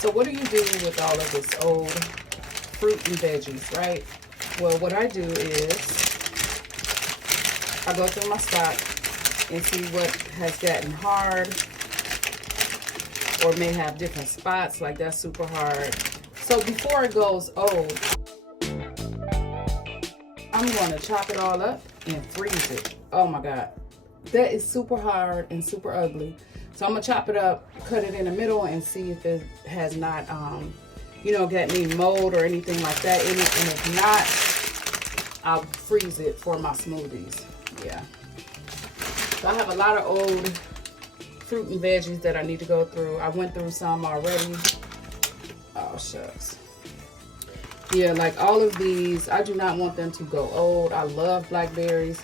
So what do you do with all of this old fruit and veggies, right? Well, what I do is I go through my stock and see what has gotten hard or may have different spots, like that's super hard. So before it goes old, I'm going to chop it all up and freeze it. Oh my God. That is super hard and super ugly. So I'm going to chop it up, cut it in the middle, and see if it has not, got any mold or anything like that in it. And if not, I'll freeze it for my smoothies. Yeah. So I have a lot of old fruit and veggies that I need to go through. I went through some already. Oh, shucks. Yeah, like all of these, I do not want them to go old. I love blackberries.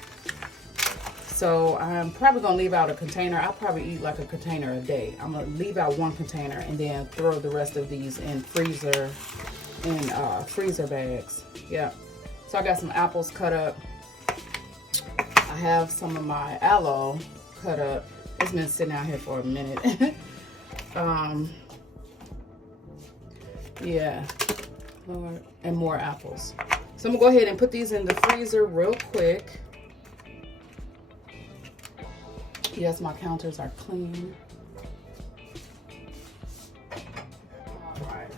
So I'm probably going to leave out a container. I'll probably eat like a container a day. I'm going to leave out one container and then throw the rest of these in freezer bags. Yeah. So I got some apples cut up. I have some of my aloe cut up. It's been sitting out here for a minute. Yeah. Lord. And more apples. So I'm going to go ahead and put these in the freezer real quick. Yes, my counters are clean. All right.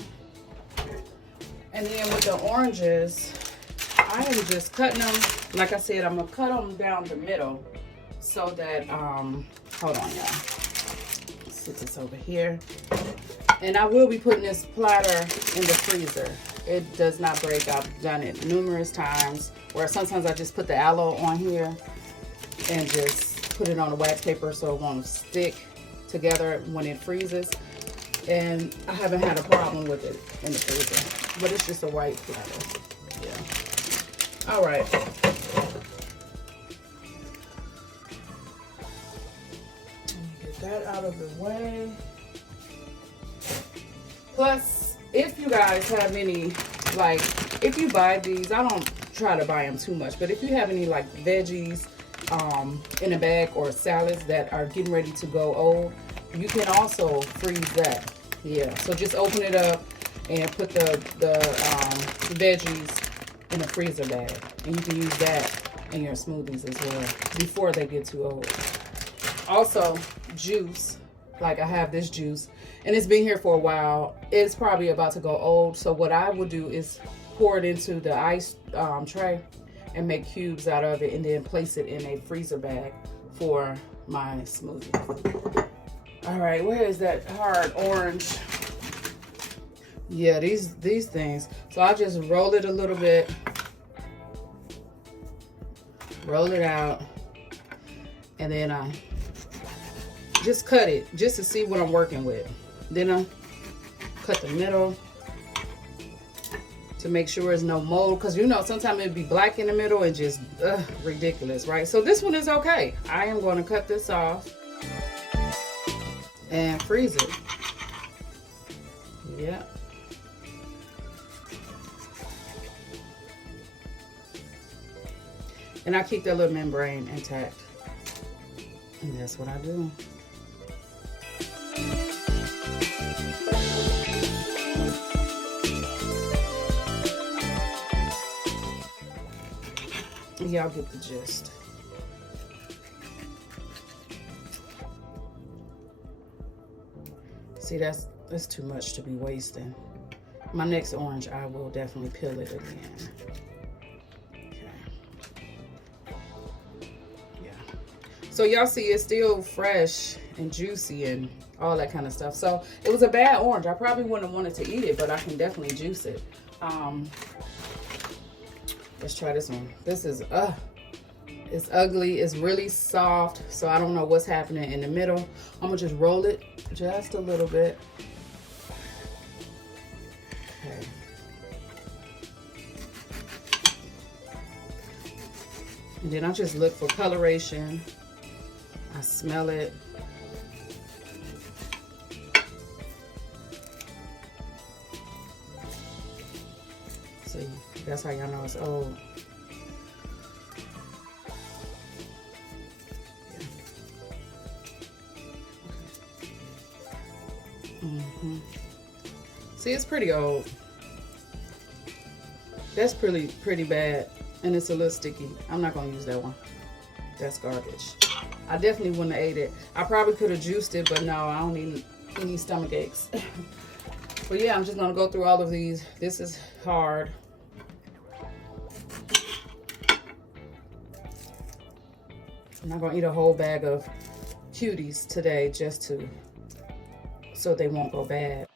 And then with the oranges, I am just cutting them. Like I said, I'm going to cut them down the middle so that, hold on, y'all. Sit this over here. And I will be putting this platter in the freezer. It does not break. I've done it numerous times. Or sometimes I just put the aloe on here and just put it on a wax paper so it won't stick together when it freezes. And I haven't had a problem with it in the freezer. But it's just a white platter. Yeah. All right. Get that out of the way. Plus, if you guys have any, like, if you buy these, I don't try to buy them too much, but if you have any like veggies in a bag or salads that are getting ready to go old, you can also freeze that. Yeah, so just open it up and put the veggies in a freezer bag, and you can use that in your smoothies as well before they get too old. Also, juice. Like I have this juice and it's been here for a while. It's probably about to go old. So what I would do is pour it into the ice tray and make cubes out of it and then place it in a freezer bag for my smoothie. All right, where is that hard orange? Yeah, these things. So I just roll it a little bit. Roll it out. And then I just cut it just to see what I'm working with. Then I cut the middle to make sure there's no mold, because sometimes it'd be black in the middle and just ridiculous, right? So this one is okay. I am going to cut this off and freeze it. Yeah. And I keep that little membrane intact. And that's what I do. Y'all get the gist. See, that's too much to be wasting. My next orange, I will definitely peel it again. Okay. Yeah. So y'all see it's still fresh and juicy and all that kind of stuff. So it was a bad orange. I probably wouldn't have wanted to eat it, but I can definitely juice it. Let's try this one. This is, it's ugly. It's really soft. So I don't know what's happening in the middle. I'm gonna just roll it just a little bit. Okay. And then I just look for coloration. I smell it. See, that's how y'all know it's old. Yeah. Okay. See, it's pretty old. That's pretty bad. And it's a little sticky. I'm not gonna use that one. That's garbage. I definitely wouldn't have ate it. I probably could have juiced it, but no, I don't need any stomach aches. But yeah, I'm just gonna go through all of these. This is hard. I'm not gonna eat a whole bag of cuties today just so they won't go bad.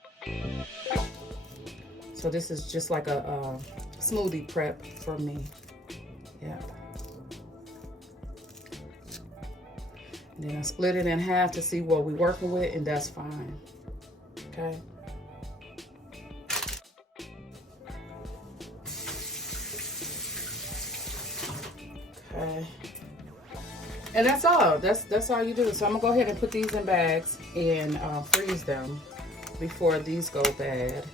So this is just like a smoothie prep for me. Yeah. And then I split it in half to see what we're working with, and that's fine. Okay. Okay. And that's all. That's all you do. So I'm gonna go ahead and put these in bags and freeze them before these go bad.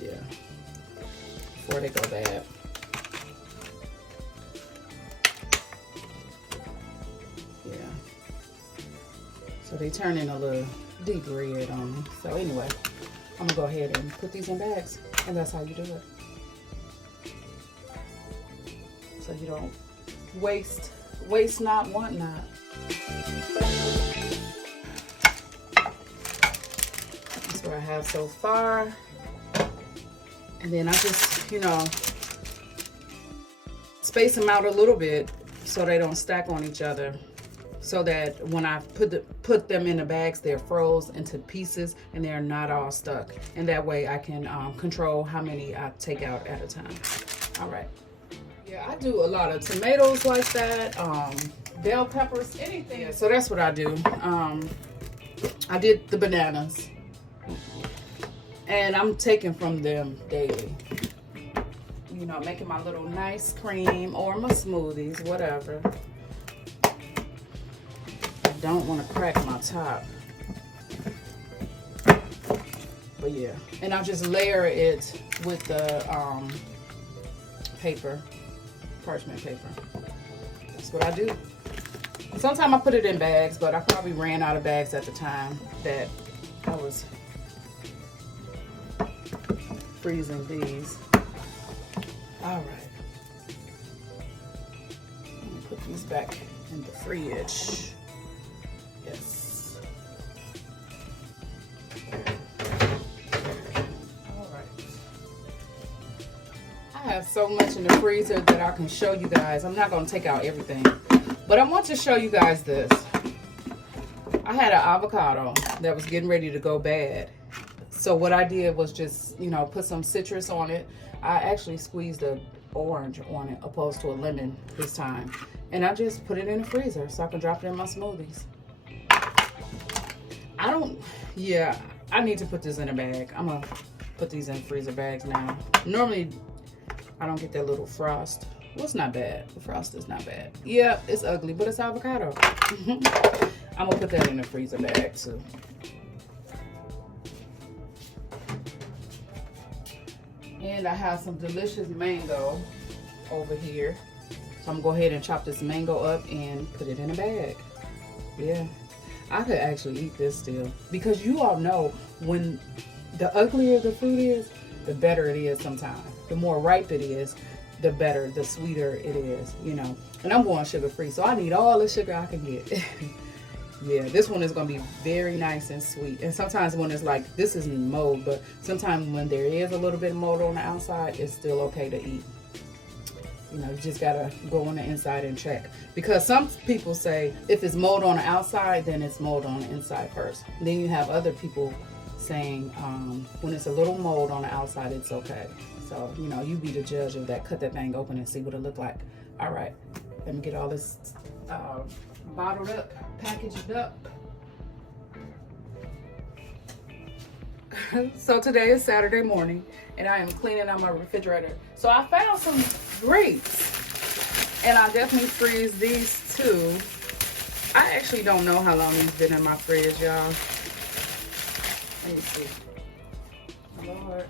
Yeah. Before they go bad. Yeah. So they turn in a little deep red on me. So anyway, I'm gonna go ahead and put these in bags, and that's how you do it. So you don't waste not, want not. That's what I have so far. And then I just, space them out a little bit so they don't stack on each other. So that when I put them in the bags, they're froze into pieces and they're not all stuck. And that way I can control how many I take out at a time. All right. Yeah, I do a lot of tomatoes like that, bell peppers, anything. Yeah, so that's what I do. I did the bananas, and I'm taking from them daily. Making my little nice cream or my smoothies, whatever. I don't want to crack my top. But yeah, and I'll just layer it with the parchment paper. That's what I do. Sometimes I put it in bags, but I probably ran out of bags at the time that I was freezing these. All right. I'm gonna put these back in the fridge. Yes. I have so much in the freezer that I can show you guys. I'm not going to take out everything, but I want to show you guys this. I had an avocado that was getting ready to go bad. So what I did was just, put some citrus on it. I actually squeezed an orange on it opposed to a lemon this time. And I just put it in the freezer so I can drop it in my smoothies. I need to put this in a bag. I'm going to put these in freezer bags now. Normally, I don't get that little frost. Well, it's not bad. The frost is not bad. Yeah, it's ugly, but it's avocado. I'm gonna put that in the freezer bag too. And I have some delicious mango over here. So I'm gonna go ahead and chop this mango up and put it in a bag. Yeah, I could actually eat this still. Because you all know when the uglier the fruit is, the better it is sometimes. The more ripe it is, the better, the sweeter it is, And I'm going sugar-free, so I need all the sugar I can get. Yeah, this one is going to be very nice and sweet. And sometimes when it's like, this isn't mold, but sometimes when there is a little bit of mold on the outside, it's still okay to eat. You just got to go on the inside and check. Because some people say if it's mold on the outside, then it's mold on the inside first. And then you have other people saying when it's a little mold on the outside, it's okay. So, you be the judge of that. Cut that thing open and see what it look like. All right, let me get all this bottled up, packaged up. So today is Saturday morning, and I am cleaning out my refrigerator. So I found some grapes, and I definitely freeze these too. I actually don't know how long these been in my fridge, y'all. Let me see. Lord.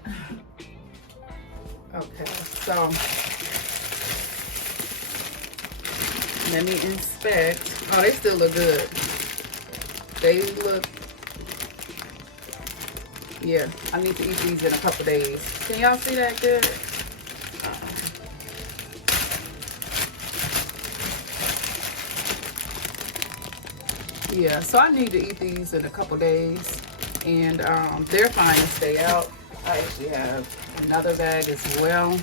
Okay, so let me inspect. Oh, they still look good. They look Yeah, I need to eat these in a couple days. Can y'all see that good? Yeah, so I need to eat these in a couple days, and they're fine to stay out. I actually have another bag as well.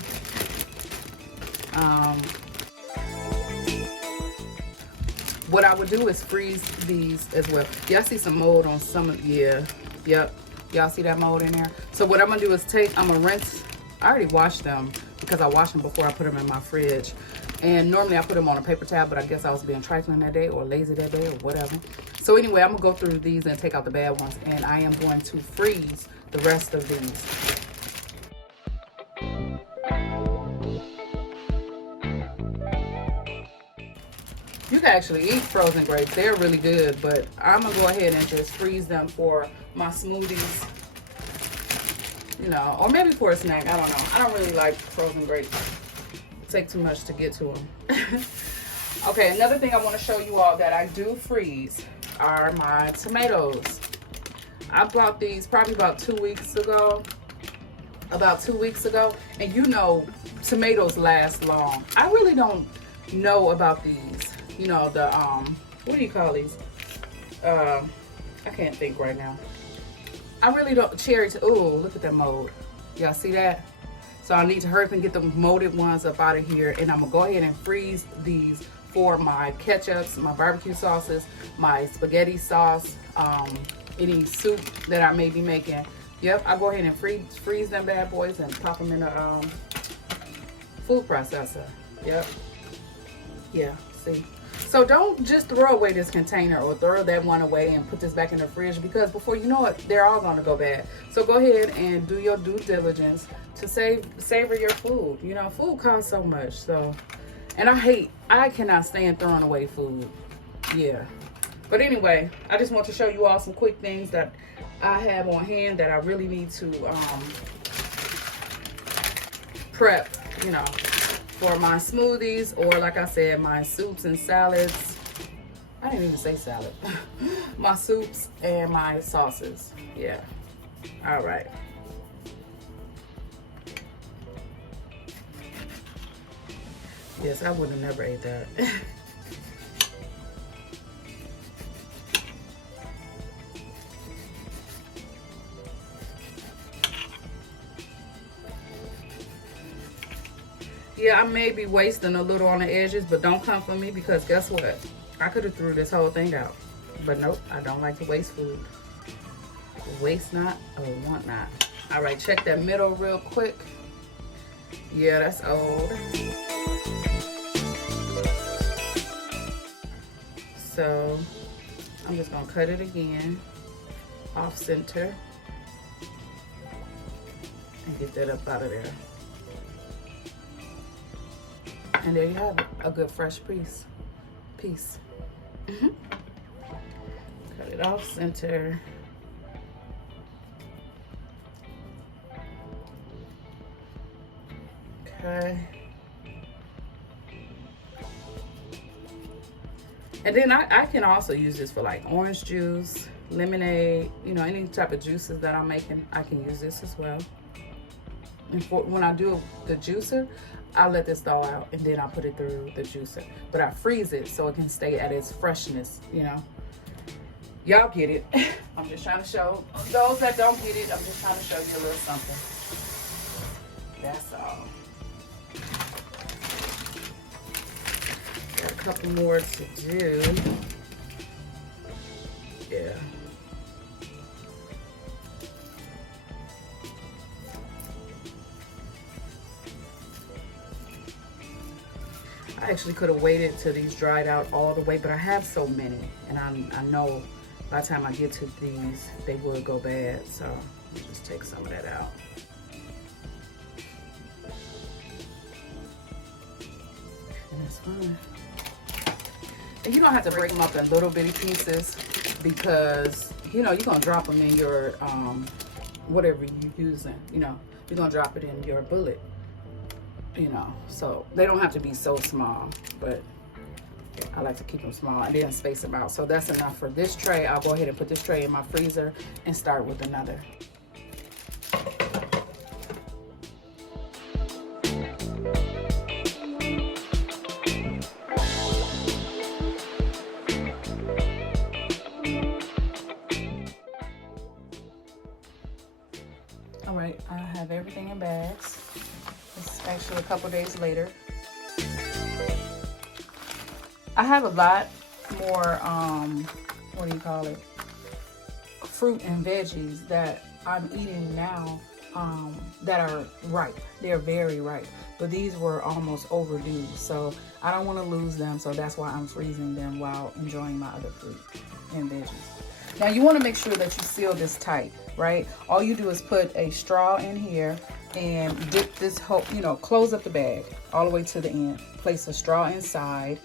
What I would do is freeze these as well. Y'all see some mold on some of, yeah, yep. Y'all see that mold in there? So what I'm gonna do is I'm gonna rinse. I already washed them because I washed them before I put them in my fridge. And normally I put them on a paper towel, but I guess I was being trifling that day or lazy that day or whatever. So anyway, I'm gonna go through these and take out the bad ones, and I am going to freeze the rest of these. You can actually eat frozen grapes. They're really good, but I'm gonna go ahead and just freeze them for my smoothies, you know, or maybe for a snack. I don't know. I don't really like frozen grapes. It takes too much to get to them. Okay, another thing I want to show you all that I do freeze are my tomatoes. I bought these probably about 2 weeks ago. And you know, tomatoes last long. I really don't know about these. You know, the what do you call these? I can't think right now. I really don't. Oh, look at that mold. Y'all see that? So I need to hurry up and get the molded ones up out of here, and I'm gonna go ahead and freeze these for my ketchups, my barbecue sauces, my spaghetti sauce, any soup that I may be making. Yep, I'll go ahead and freeze them bad boys and pop them in the food processor. Yep. Yeah, see. So don't just throw away this container or throw that one away and put this back in the fridge, because before you know it, they're all gonna go bad. So go ahead and do your due diligence to savor your food. You know, food costs so much. So, and I cannot stand throwing away food. Yeah. But anyway, I just want to show you all some quick things that I have on hand that I really need to prep, you know, for my smoothies, or like I said, my soups and salads. I didn't even say salad. My soups and my sauces. Yeah. All right. Yes, I would have never ate that. Yeah, I may be wasting a little on the edges, but don't come for me, because guess what? I could have threw this whole thing out. But nope, I don't like to waste food. Waste not or want not. All right, check that middle real quick. Yeah, that's old. So I'm just gonna cut it again, off center, and get that up out of there. And there you have it, a good fresh piece. Cut it off center. Okay. And then I can also use this for like orange juice, lemonade, you know, any type of juices that I'm making, I can use this as well. And when I do the juicer, I let this thaw out and then I put it through the juicer. But I freeze it so it can stay at its freshness, you know. Y'all get it. I'm just trying to show those that don't get it, I'm just trying to show you a little something. That's all. Got a couple more to do. Yeah. I actually could have waited till these dried out all the way, but I have so many, and I know by the time I get to these, they will go bad. So I'll just take some of that out. And that's fine. And you don't have to break them up in little bitty pieces, because you know you're gonna drop them in your whatever you're using. You know, you're gonna drop it in your bullet. You know, so they don't have to be so small, but I like to keep them small and then space them out. So that's enough for this tray. I'll go ahead and put this tray in my freezer and start with another. especially a couple days later. I have a lot more, what do you call it? Fruit and veggies that I'm eating now that are ripe. They're very ripe, but these were almost overdue, so I don't want to lose them, so that's why I'm freezing them while enjoying my other fruit and veggies. Now you want to make sure that you seal this tight, right? All you do is put a straw in here and dip this whole, close up the bag all the way to the end. Place a straw inside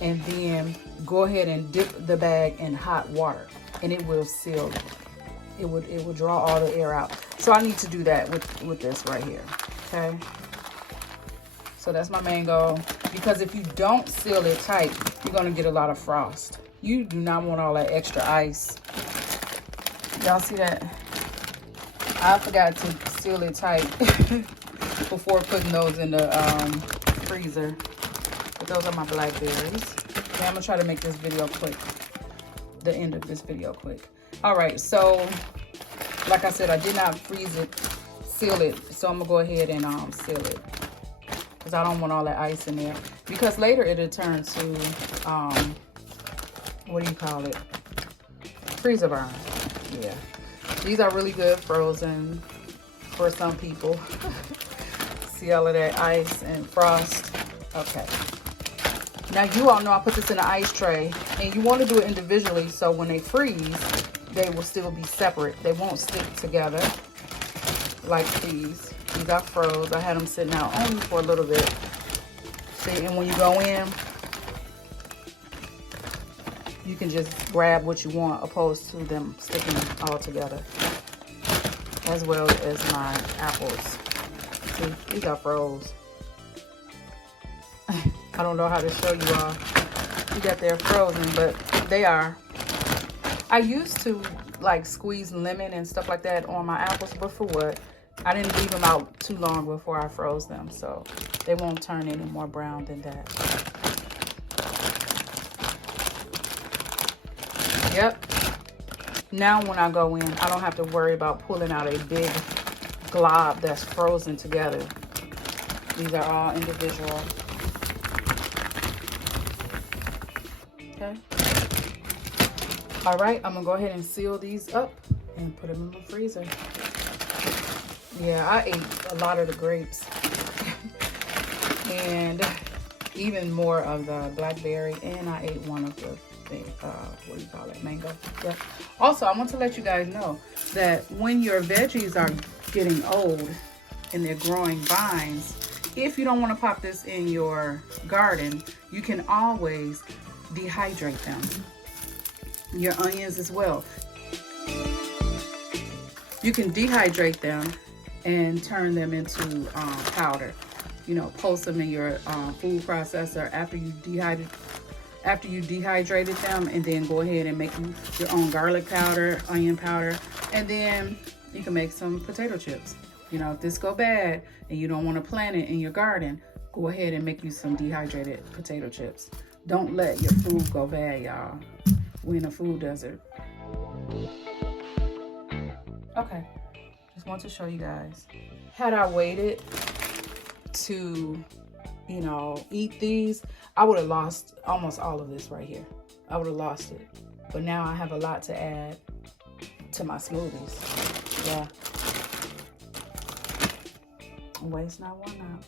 and then go ahead and dip the bag in hot water and it will seal it. It will draw all the air out. So I need to do that with this right here, okay? So that's my mango, because if you don't seal it tight, you're gonna get a lot of frost. You do not want all that extra ice. Y'all see that? I forgot to seal it tight before putting those in the freezer. But those are my blackberries. Okay, I'm gonna try to make this video quick. The end of this video quick. All right, so like I said, I did not freeze it, seal it. So I'm gonna go ahead and seal it, because I don't want all that ice in there. Because later it'll turn to, what do you call it? Freezer burn. Yeah. These are really good frozen for some people. See all of that ice and frost? Okay. Now you all know I put this in an ice tray, and you want to do it individually so when they freeze, they will still be separate. They won't stick together like these. These are froze. I had them sitting out only for a little bit. See, and when you go in, you can just grab what you want opposed to them sticking all together. As well as my apples. See, these are froze. I don't know how to show you all that they're frozen, but they are. I used to like squeeze lemon and stuff like that on my apples, but for what? I didn't leave them out too long before I froze them, so they won't turn any more brown than that. Yep. Now when I go in, I don't have to worry about pulling out a big glob that's frozen together. These are all individual. Okay. All right, I'm gonna go ahead and seal these up and put them in the freezer. Yeah, I ate a lot of the grapes and even more of the blackberry, and I ate one of the what do you call it, mango. Yeah. Also, I want to let you guys know that when your veggies are getting old and they're growing vines, if you don't want to pop this in your garden, you can always dehydrate them. Your onions as well. You can dehydrate them and turn them into powder. Post them in your food processor after you dehydrated them, and then go ahead and make your own garlic powder, onion powder, and then you can make some potato chips. If this go bad and you don't want to plant it in your garden, go ahead and make you some dehydrated potato chips. Don't let your food go bad, y'all. We're in a food desert. Okay, just want to show you guys. Had I waited to, eat these, I would have lost almost all of this right here. I would have lost it. But now I have a lot to add to my smoothies. Yeah. Waste not, one not.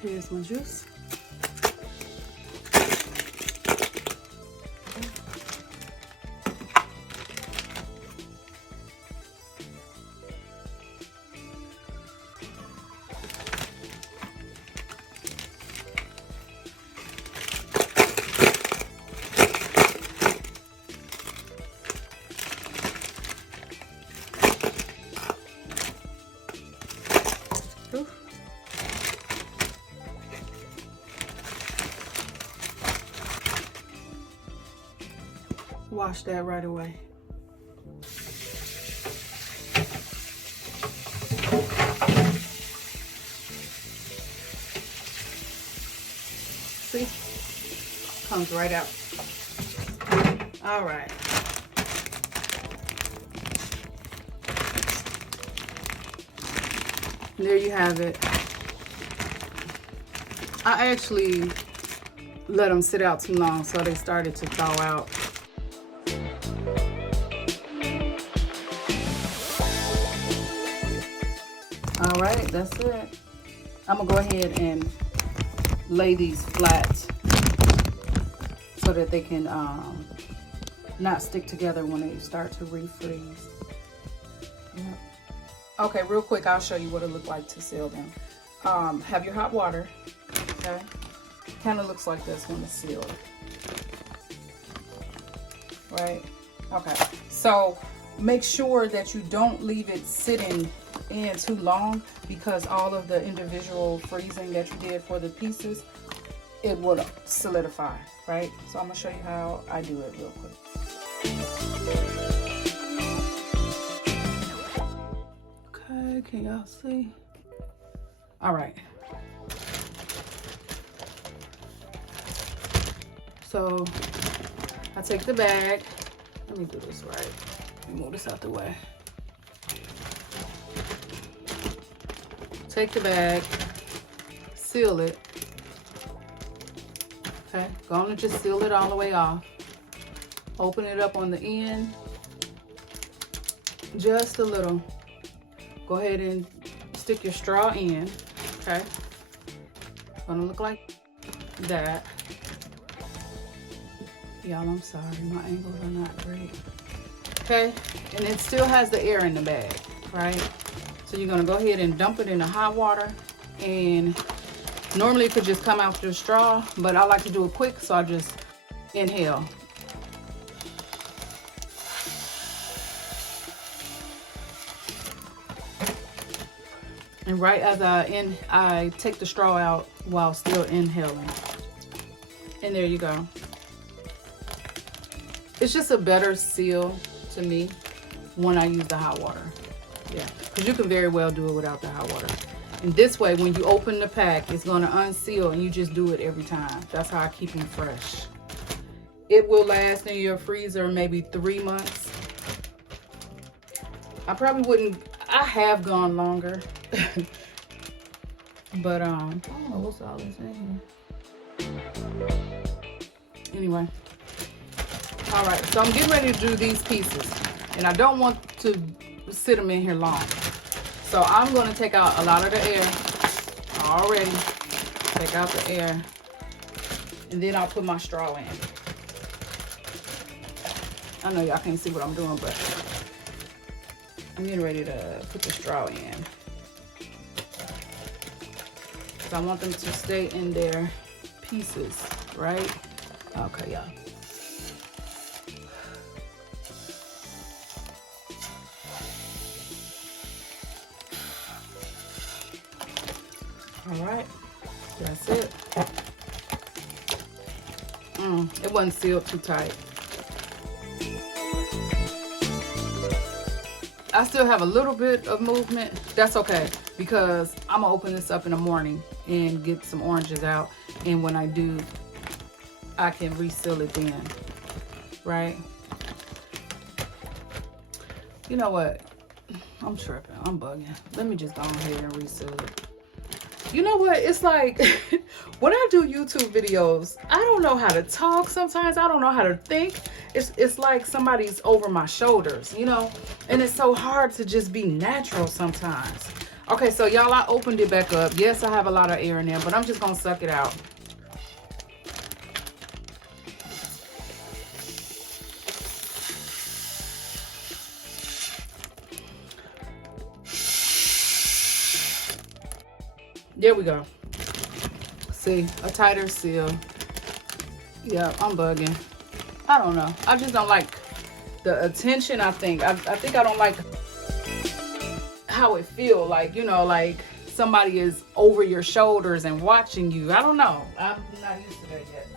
Here's my juice. Wash that right away. Comes right out. All right. There you have it. I actually let them sit out too long, so they started to thaw out. All right, that's it. I'm gonna go ahead and lay these flat so that they can not stick together when they start to refreeze. Yep. Okay, real quick, I'll show you what it looked like to seal them. Have your hot water, okay? Kind of looks like this when it's sealed, right? Okay, so make sure that you don't leave it sitting in too long, because all of the individual freezing that you did for the pieces, it would solidify, right? So I'm gonna show you how I do it real quick. Okay, can y'all see? All right. So I take the bag. Let me do this right. Let me move this out the way. Take the bag, seal it. Okay, go on and just seal it all the way off. Open it up on the end, just a little. Go ahead and stick your straw in, okay? Gonna look like that. Y'all, I'm sorry, my angles are not great. Okay, and it still has the air in the bag, right? So you're gonna go ahead and dump it in the hot water, and normally it could just come out your straw, but I like to do it quick, so I just inhale. And right as I take the straw out while still inhaling. And there you go. It's just a better seal to me when I use the hot water. Yeah, because you can very well do it without the hot water. And this way, when you open the pack, it's going to unseal, and you just do it every time. That's how I keep them fresh. It will last in your freezer maybe 3 months. I probably wouldn't, I have gone longer. But I don't know what's all this in here. Anyway. All right, so I'm getting ready to do these pieces, and I don't want to sit them in here long. So I'm going to take out a lot of the air already. Take out the air, and then I'll put my straw in. I know y'all can't see what I'm doing, but I'm getting ready to put the straw in. So I want them to stay in their pieces, right? Okay, y'all. All right, that's it. It wasn't sealed too tight. I still have a little bit of movement. That's okay, because I'm gonna open this up in the morning and get some oranges out. And when I do, I can reseal it then, right? You know what? I'm tripping, I'm bugging. Let me just go ahead and reseal it. You know what? It's like when I do YouTube videos, I don't know how to talk sometimes. I don't know how to think. It's like somebody's over my shoulders, you know? And it's so hard to just be natural sometimes. Okay, so y'all, I opened it back up. Yes, I have a lot of air in there, but I'm just gonna suck it out. There we go. See, a tighter seal. Yeah, I'm bugging. I don't know. I just don't like the attention, I think. I think I don't like how it feel, like, you know, like somebody is over your shoulders and watching you. I don't know. I'm not used to that yet.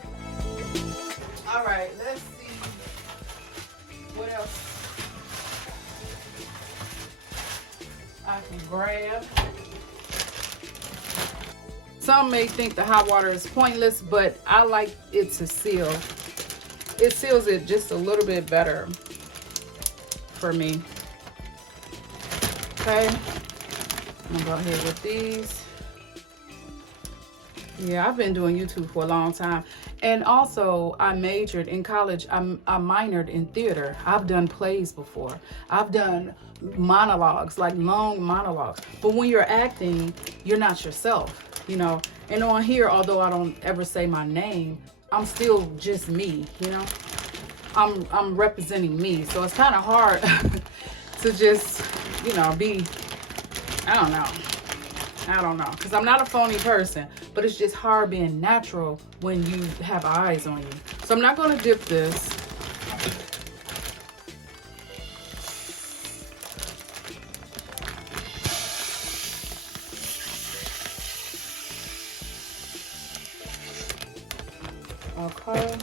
All right, let's see what else I can grab. Some may think the hot water is pointless, but I like it to seal. It seals it just a little bit better for me. Okay, I'm gonna go ahead with these. Yeah, I've been doing YouTube for a long time. And also, I majored in college. I minored in theater. I've done plays before. I've done monologues, like long monologues. But when you're acting, you're not yourself, you know. And on here, although I don't ever say my name, I'm still just me, you know. I'm representing me. So it's kind of hard to just, you know, be, I don't know, because I'm not a phony person, but it's just hard being natural when you have eyes on you. So I'm not going to dip this. Okay.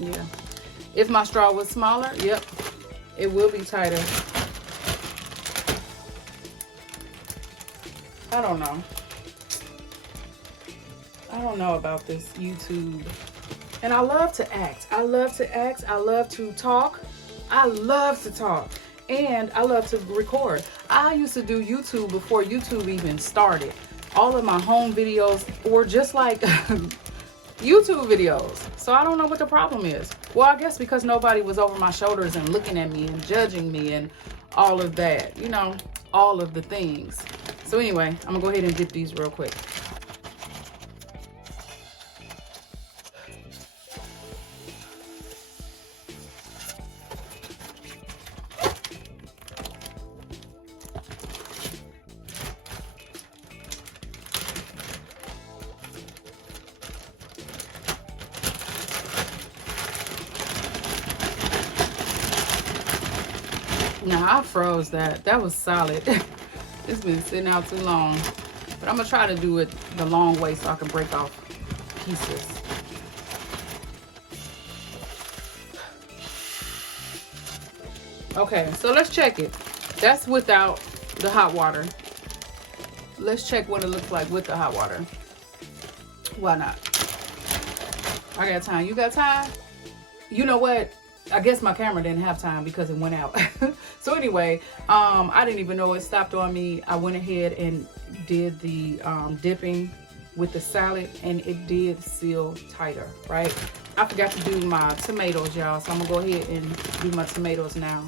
Yeah. If my straw was smaller, yep, it will be tighter. I don't know. I don't know about this YouTube. And I love to act. I love to act. I love to talk. I love to talk. And I love to record. I used to do YouTube before YouTube even started. All of my home videos were just like YouTube videos. So I don't know what the problem is. Well, I guess because nobody was over my shoulders and looking at me and judging me and all of that, you know, all of the things. So anyway, I'm gonna go ahead and dip these real quick. Now I froze that. That was solid. It's been sitting out too long. But I'm gonna try to do it the long way so I can break off pieces. Okay, so let's check it. That's without the hot water. Let's check what it looks like with the hot water. Why not? I got time. You got time? You know what? I guess my camera didn't have time because it went out. So anyway, I didn't even know it stopped on me. I went ahead and did the dipping with the salad, and it did seal tighter, right? I forgot to do my tomatoes, y'all, so I'm gonna go ahead and do my tomatoes now.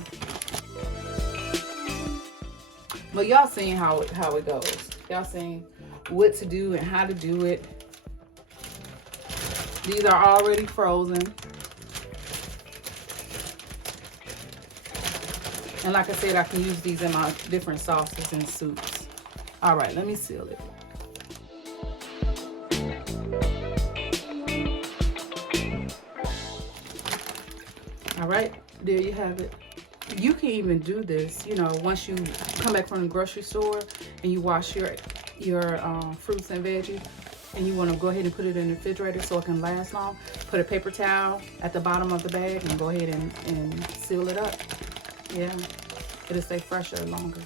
But y'all seen how it goes. Y'all seen what to do and how to do it. These are already frozen. And like I said, I can use these in my different sauces and soups. All right, let me seal it. All right, there you have it. You can even do this, you know, once you come back from the grocery store and you wash your fruits and veggies, and you want to go ahead and put it in the refrigerator so it can last long. Put a paper towel at the bottom of the bag and go ahead and seal it up. Yeah, it'll stay fresher longer.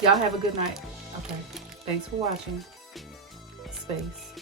Y'all have a good night. Okay, thanks for watching. Space.